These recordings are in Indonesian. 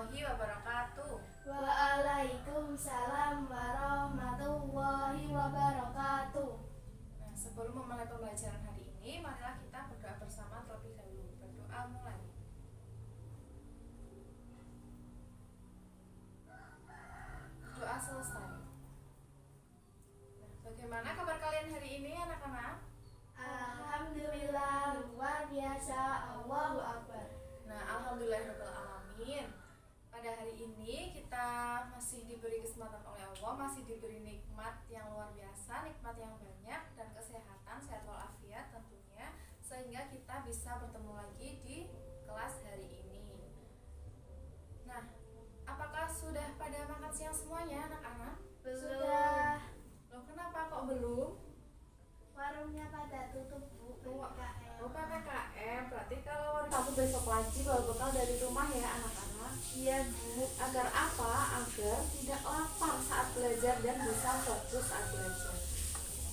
warahmatullahi wabarakatuh. Waalaikumsalam warahmatullahi wabarakatuh. Nah, sebelum memulai pembelajaran hari ini, marilah kita berdoa bersama terlebih dahulu. Berdoa mulai. Doa selesai. Nah, bagaimana kabar kalian hari ini, anak-anak? Alhamdulillah, luar biasa. Allahu Akbar. Nah, alhamdulillahirrahmanirrahim. Pada hari ini kita masih diberi kesempatan oleh Allah, masih diberi nikmat yang luar biasa, nikmat yang banyak dan kesehatan, sehat walafiat tentunya, sehingga kita bisa bertemu lagi di kelas hari ini. Nah, apakah sudah pada makan siang semuanya, anak-anak? Sudah. Loh, kenapa kok belum? Warungnya pada tutup, Bu. PPKM. Oh, PPKM. Berarti kalau aku besok lagi bawa bekal dari rumah ya, anak-anak. Iya, Bu. Agar apa? Agar tidak lapar saat belajar dan bisa fokus saat belajar.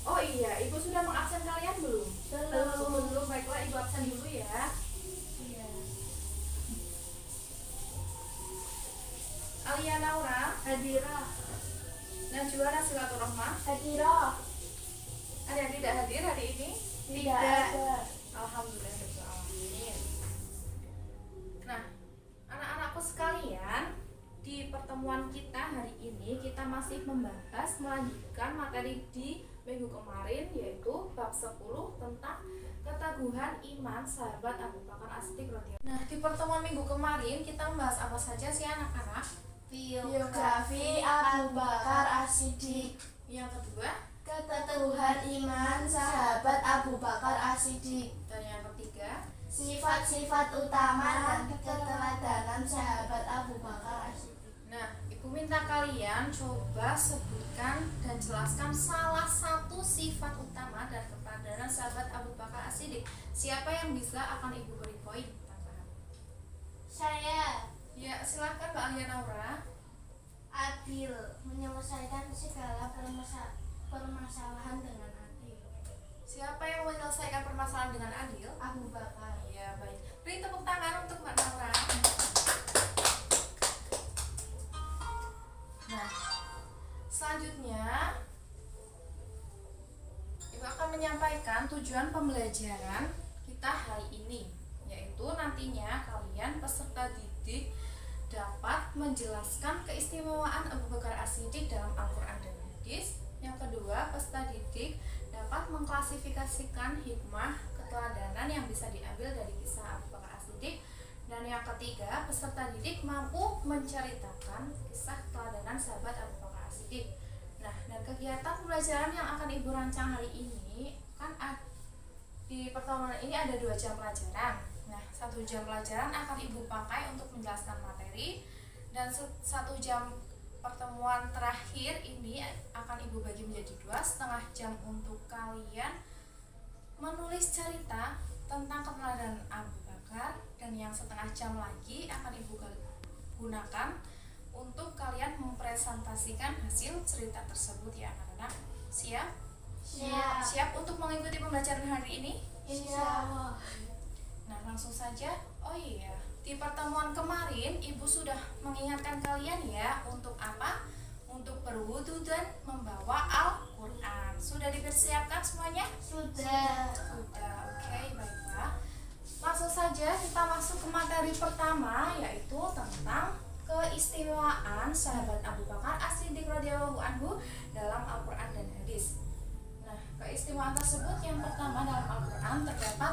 Oh iya, Ibu sudah mengabsen kalian belum? Belum. Baiklah, Ibu absen dulu ya. Iya. Alia Naura, Hadirah. Najwa Silaturahmah. Hadirah. Ada yang tidak hadir hari ini? Tidak ada. Alhamdulillahirrahmanirrahim. Nah, anak-anakku sekalian, di pertemuan kita hari ini kita masih membahas melanjutkan materi di minggu kemarin, yaitu bab 10 tentang keteguhan iman sahabat Abu Bakar As-Siddiq radhiyallahu anhu. Nah, di pertemuan minggu kemarin kita membahas apa saja sih, anak-anak? Biografi Abu Bakar As-Siddiq. Yang kedua, Keteguhan iman sahabat Abu Bakar As-Siddiq. dan yang ketiga, Sifat-sifat utama dan keteladanan sahabat Abu Bakar As-Siddiq. nah, Ibu minta kalian coba sebutkan dan jelaskan salah satu sifat utama dan keteladanan sahabat Abu Bakar As-Siddiq. Siapa yang bisa akan Ibu beri poin tambahan. Saya Ya, silakan Mbak Alia Naura. adil, menyelesaikan segala permasalahan dengan adil. Siapa yang menyelesaikan permasalahan dengan adil? Abu Bakar. Ya, baik. Beri tepuk tangan untuk Mbak Naura. Nah, selanjutnya Ibu akan menyampaikan tujuan pembelajaran kita hari ini, yaitu nantinya kalian peserta didik dapat menjelaskan keistimewaan Abu Bakar As-Siddiq dalam Al-Quran dan Hadis. Yang kedua, peserta didik dapat mengklasifikasikan hikmah keteladanan yang bisa diambil dari kisah Abu Bakar As-Siddiq. Dan yang ketiga, peserta didik mampu menceritakan kisah keteladanan sahabat Abu Bakar As-Siddiq. Nah, dan kegiatan pembelajaran yang akan Ibu rancang hari ini kan di pertemuan ini ada 2 jam pelajaran. Nah, 1 jam pelajaran akan Ibu pakai untuk menjelaskan materi, dan 1 jam pertemuan terakhir ini akan Ibu bagi menjadi 2,5 jam untuk kalian menulis cerita tentang keteladanan Abu Bakar, dan yang 1/2 jam lagi akan Ibu gunakan untuk kalian mempresentasikan hasil cerita tersebut ya, anak-anak. Siap? Siap. Siap untuk mengikuti pembelajaran hari ini? Insya Allah. Nah, langsung saja. Oh iya, di pertemuan kemarin Ibu sudah mengingatkan kalian ya untuk apa? Untuk berwudu dan membawa Al-Quran. Sudah dipersiapkan semuanya? Sudah. Sudah, oke, baiklah. Langsung saja kita masuk ke materi pertama, yaitu tentang keistimewaan sahabat Abu Bakar As-Siddiq radhiyallahu anhu dalam Al-Quran dan Hadis. Nah, keistimewaan tersebut yang pertama dalam Al-Quran terdapat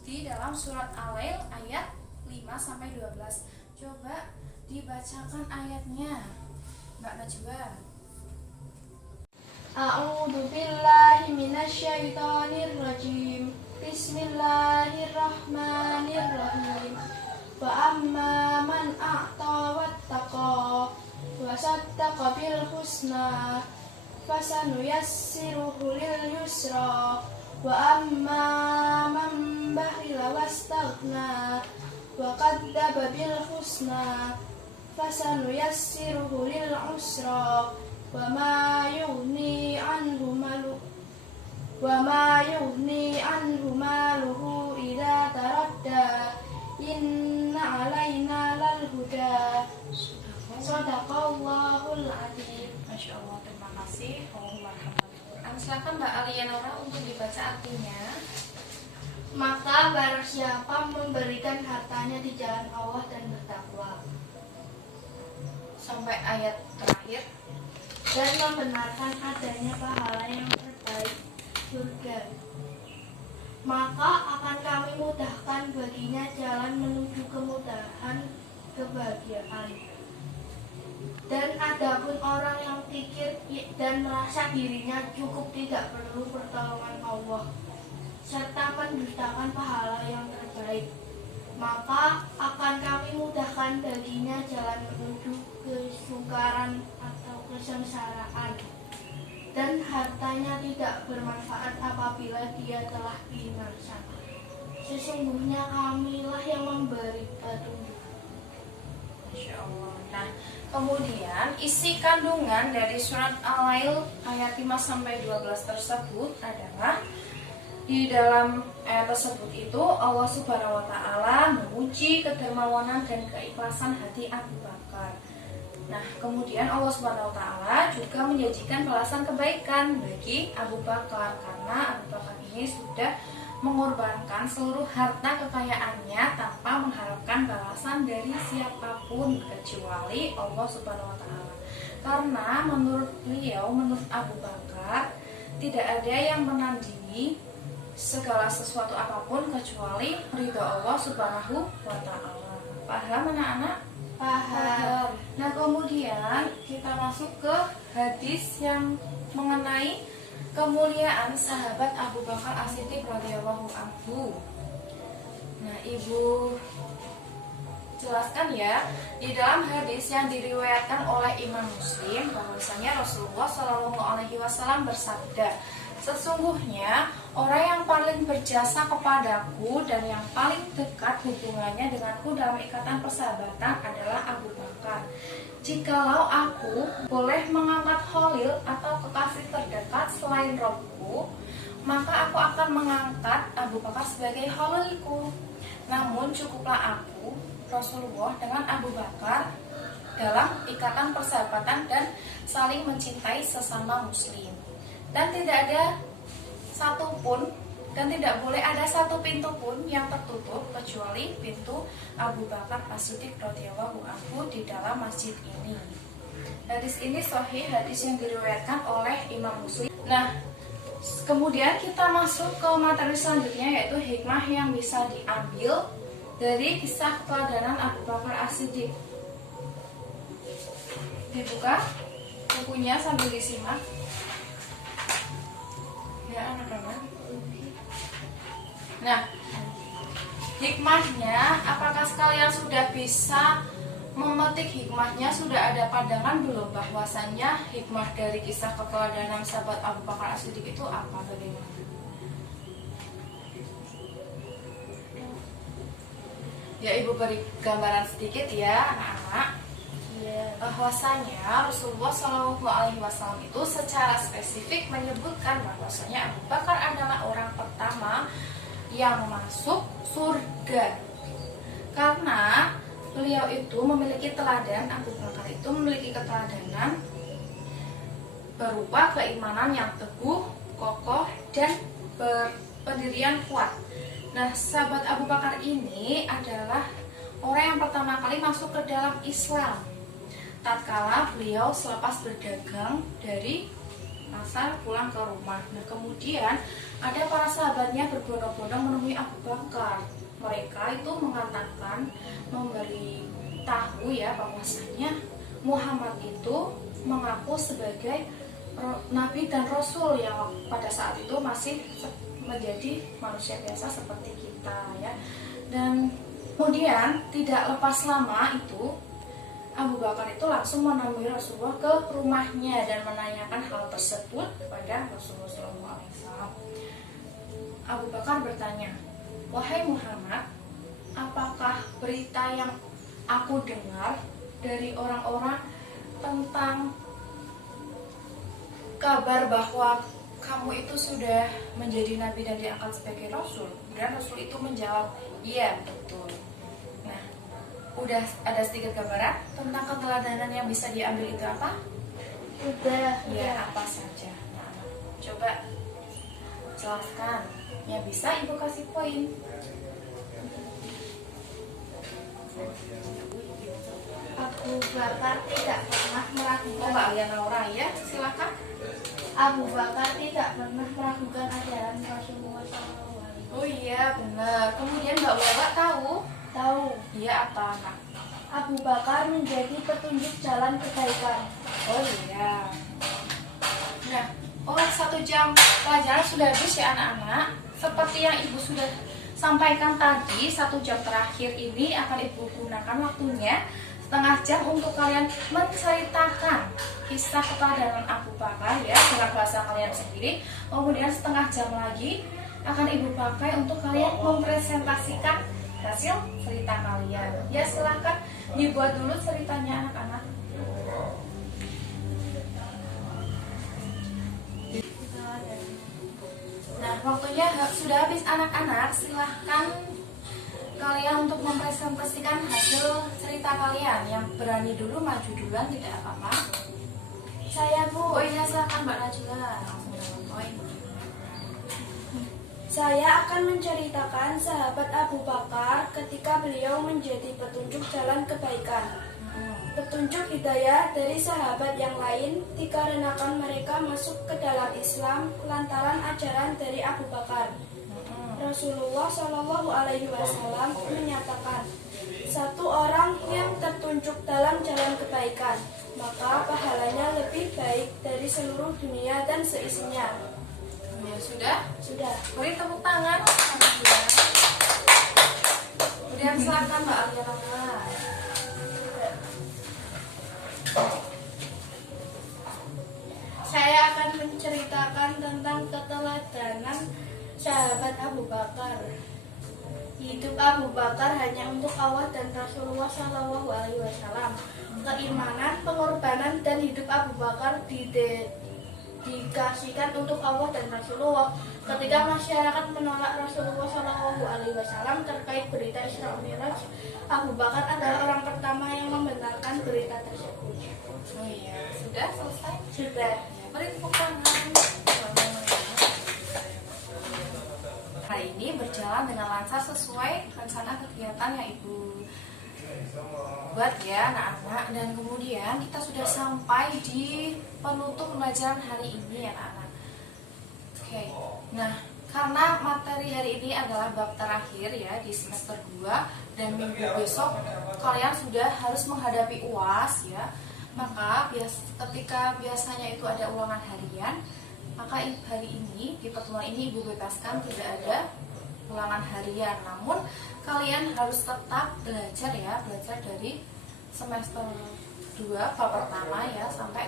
di dalam surat Al-Lail ayat 5-12. Coba dibacakan ayatnya, Mbak Najwa. A'udzu billahi minasyaitonir rajim. Bismillahirrahmanirrahim. Wa amma man a'ta wattaqa wa saddaqa bil husna fasanuyassiruhu lil yusra. Wa amma man bakhila wastaghna wa kadzdzaba bil husna fasanuyassiruhu lil usra. Wa ma yughni anhu maluhu idza taradda inna alaina lal huda. Shadaqallahul adzim. Masya Allah, terima kasih. Allahumma rahmatullah. Silakan Mbak Alianora untuk dibaca artinya. Maka barang siapa memberikan hartanya di jalan Allah dan bertakwa Sampai ayat terakhir. dan membenarkan adanya pahala yang terbaik, surga, maka akan kami mudahkan baginya jalan menuju kemudahan kebahagiaan. Dan adapun orang yang pikir dan merasa dirinya cukup tidak perlu pertolongan Allah serta mendustakan pahala yang terbaik, maka akan kami mudahkan baginya jalan menuju kesukaran atau kesengsaraan, dan hartanya tidak bermanfaat apabila dia telah binasa. Sesungguhnya kamilah yang memberi petunjuk. Masya Allah. Nah, kemudian isi kandungan dari surat Al-Lail ayat 5-12 tersebut adalah di dalam ayat tersebut itu Allah Subhanahu wa taala menguji kedermawanan dan keikhlasan hati Abu Bakar. Nah, kemudian Allah Subhanahu wa taala juga menjanjikan balasan kebaikan bagi Abu Bakar karena Abu Bakar ini sudah mengorbankan seluruh harta kekayaannya tanpa mengharapkan balasan dari siapapun kecuali Allah Subhanahu wa taala. Karena menurut beliau, menurut Abu Bakar, tidak ada yang menandingi segala sesuatu apapun kecuali ridha Allah Subhanahu wa taala. Paham anak-anak? Paham. Nah, kemudian kita masuk ke hadis yang mengenai kemuliaan sahabat Abu Bakar As-Siddiq radhiyallahu anhu. Nah, Ibu jelaskan ya, di dalam hadis yang diriwayatkan oleh Imam Muslim bahwasanya Rasulullah Shallallahu alaihi wasallam bersabda, sesungguhnya orang yang paling berjasa kepadaku dan yang paling dekat hubungannya denganku dalam ikatan persahabatan adalah Abu Bakar. Jikalau aku boleh mengangkat Khalil atau kekasih terdekat selain Robku, maka aku akan mengangkat Abu Bakar sebagai Khalilku. Namun cukuplah aku, Rasulullah, dengan Abu Bakar dalam ikatan persahabatan dan saling mencintai sesama muslim. Dan tidak ada satupun dan tidak boleh ada satu pintu pun yang tertutup kecuali pintu Abu Bakar As-Siddiq radhiyallahu anhu di dalam masjid ini. Hadis ini sahih, hadis yang diriwayatkan oleh Imam Muslim. Nah, kemudian kita masuk ke materi selanjutnya, yaitu hikmah yang bisa diambil dari kisah keteladanan Abu Bakar As-Siddiq. Dibuka bukunya sambil disimak ya anak-anak. Nah, hikmahnya, apakah sekalian sudah bisa memetik hikmahnya? Sudah ada pandangan belum bahwasannya hikmah dari kisah keteladanan sahabat Abu Bakar As-Siddiq itu apa, bagaimana? Ya, Ibu beri gambaran sedikit ya anak-anak. Bahwasanya Rasulullah Shallallahu alaihi wasallam itu secara spesifik menyebutkan bahwasanya Abu Bakar adalah orang pertama yang masuk surga, karena beliau itu memiliki teladan. Abu Bakar itu memiliki keteladanan berupa keimanan yang teguh, kokoh, dan berpendirian kuat. Nah, sahabat Abu Bakar ini adalah orang yang pertama kali masuk ke dalam Islam tatkala beliau selepas berdagang dari pasar pulang ke rumah. Nah, kemudian ada para sahabatnya berbondong-bondong menemui Abu Bakar. Mereka itu mengatakan, memberi tahu ya bahwasanya Muhammad itu mengaku sebagai nabi dan rasul yang pada saat itu masih menjadi manusia biasa seperti kita ya. Dan kemudian tidak lepas lama itu Abu Bakar itu langsung menemui Rasulullah ke rumahnya dan menanyakan hal tersebut kepada Rasulullah SAW. Abu Bakar bertanya, "Wahai Muhammad, apakah berita yang aku dengar dari orang-orang tentang kabar bahwa kamu itu sudah menjadi nabi dan diangkat sebagai rasul?" Dan Rasul itu menjawab, "Iya, betul." Nah, Udah ada sedikit gambaran tentang keteladanan yang bisa diambil itu apa? Udah. Ya, apa saja? Nah, coba jelaskan. Ya bisa Ibu kasih poin. Abu Bakar tidak pernah Oh, meragukan. Mbak Alia Naura ya, silakan. Abu Bakar tidak pernah meragukan ajaran Rasulullah SAW. Oh iya, benar. Kemudian Mbak Wawa tahu? Tahu, Iya apa, Nak? Abu Bakar menjadi petunjuk jalan kebaikan. Oh iya. Nah, 1 jam pelajaran sudah habis ya anak-anak. Seperti yang Ibu sudah sampaikan tadi, 1 jam terakhir ini akan Ibu gunakan waktunya setengah jam untuk kalian menceritakan kisah keteladanan Abu Bakar ya dengan bahasa kalian sendiri. Kemudian setengah jam lagi akan Ibu pakai untuk kalian mempresentasikan hasil cerita kalian. Ya silahkan dibuat dulu ceritanya anak-anak. Nah, waktunya sudah habis anak-anak. Silahkan kalian untuk mempresentasikan hasil cerita kalian. Yang berani dulu maju duluan tidak apa-apa. Saya, Bu. Oh iya, silahkan Mbak Najla. Langsung dapat poin. Saya akan menceritakan sahabat Abu Bakar ketika beliau menjadi petunjuk jalan kebaikan. Petunjuk hidayah dari sahabat yang lain dikarenakan mereka masuk ke dalam Islam lantaran ajaran dari Abu Bakar. Rasulullah Shallallahu Alaihi Wasallam menyatakan, satu orang yang tertunjuk dalam jalan kebaikan, maka pahalanya lebih baik dari seluruh dunia dan seisinya. Ya sudah. Sudah. Beri tepuk tangan. Kemudian silakan Mbak Alia Naura. Saya akan menceritakan tentang keteladanan sahabat Abu Bakar. Hidup Abu Bakar hanya untuk Allah dan Rasulullah Shallallahu Alaihi Wasallam. Keimanan, pengorbanan, dan hidup Abu Bakar dikasihkan untuk Allah dan Rasulullah. Ketika masyarakat menolak Rasulullah Shallallahu Alaihi Wasallam terkait berita Isra Mi'raj, Abu Bakar adalah orang pertama yang membenarkan berita tersebut. Oh iya, sudah selesai. Sudah. Beri tepuk tangan. Hari ini berjalan dengan lancar sesuai rencana kegiatan yang Ibu buat ya anak-anak. Dan kemudian kita sudah sampai di penutup pembelajaran hari ini ya anak-anak. Oke, nah karena materi hari ini adalah bab terakhir ya di semester 2 dan minggu besok kalian sudah harus menghadapi UAS ya. Maka ketika biasanya itu ada ulangan harian, maka hari ini di pertemuan ini Ibu bebaskan tidak ada ulangan harian. Namun kalian harus tetap belajar ya, belajar dari semester 2 bab pertama ya sampai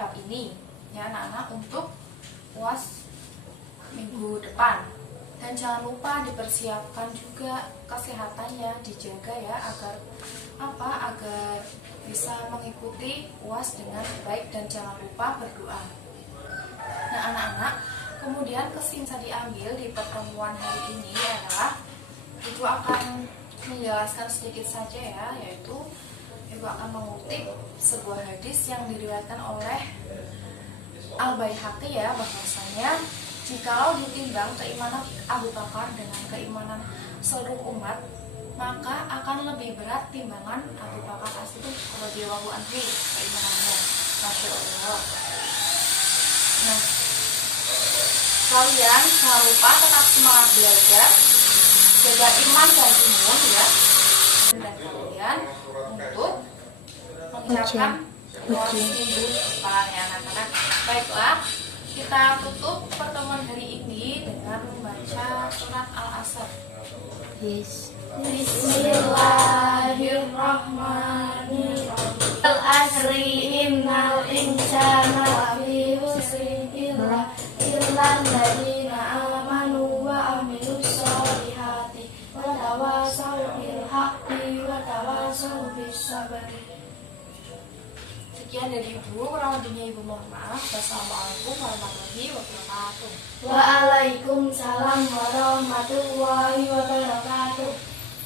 bab ini ya anak-anak untuk UAS minggu depan. Dan jangan lupa dipersiapkan juga kesehatannya, dijaga ya agar bisa mengikuti UAS dengan baik dan jangan lupa berdoa. Nah anak-anak, kemudian kesimpulan diambil di pertemuan hari ini adalah Ibu akan menjelaskan sedikit saja ya, yaitu Ibu akan mengutip sebuah hadis yang diriwayatkan oleh Al-Baihaqi ya, bahwasanya jikalau ditimbang keimanan Abu Bakar dengan keimanan seluruh umat, maka akan lebih berat timbangan Abu Bakar As-Siddiq radhiyallahu anhu keimanannya. Masya Allah. Nah, kalian jangan lupa tetap semangat belajar, jaga iman dan imun ya, dan kalian untuk mengucapkan UAS minggu depan ya anak-anak. Baiklah, kita tutup pertemuan hari ini dengan membaca surat Al-Asr. Bismillahirrahmanirrahim. Al-asri innal insana lafi khusrin illa alladziina aamanu wa amilus solihati wa tawassaw bil haqqi wa tawassaw bis sabri. Sekian dari Ibu, kurang lebihnya Ibu mohon maaf. Wassalamualaikum warahmatullahi wabarakatuh. Waalaikumsalam warahmatullahi wabarakatuh.